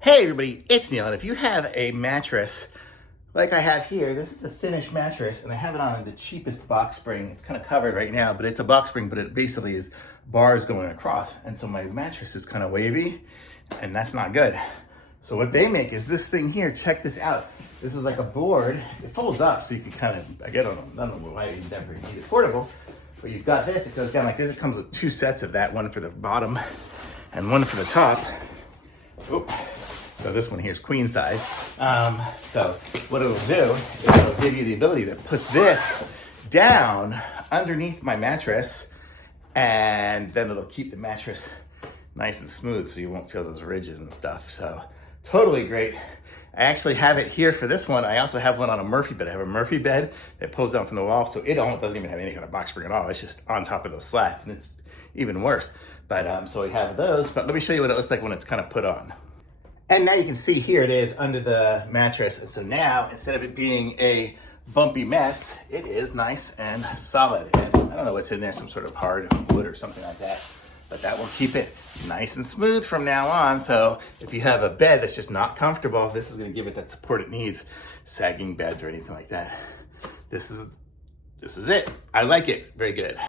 Hey everybody, it's Neil, and if you have a mattress like I have here, this is the finished mattress, and I have it on the cheapest box spring. It's kind of covered right now, but it's a box spring, but it basically is bars going across, and so my mattress is kind of wavy, and that's not good. So what they make is this thing here. Check this out. This is like a board. It folds up, so you can kind of, I don't know why you never need it portable, but you've got this. It goes down like this. It comes with two sets of that, one for the bottom and one for the top. Oop. So this one here is queen size. So what it'll do is it'll give you the ability to put this down underneath my mattress, and then it'll keep the mattress nice and smooth so you won't feel those ridges and stuff. So totally great. I actually have it here for this one. I also have one on a Murphy bed. I have a Murphy bed that pulls down from the wall, so it doesn't even have any kind of box spring at all. It's just on top of those slats, and it's even worse. But so we have those, but let me show you what it looks like when it's kind of put on. And now you can see here it is under the mattress. And so now, instead of it being a bumpy mess, it is nice and solid. And I don't know what's in there, some sort of hard wood or something like that, but that will keep it nice and smooth from now on. So if you have a bed that's just not comfortable, this is gonna give it that support it needs, sagging beds or anything like that. This is it. I like it, very good.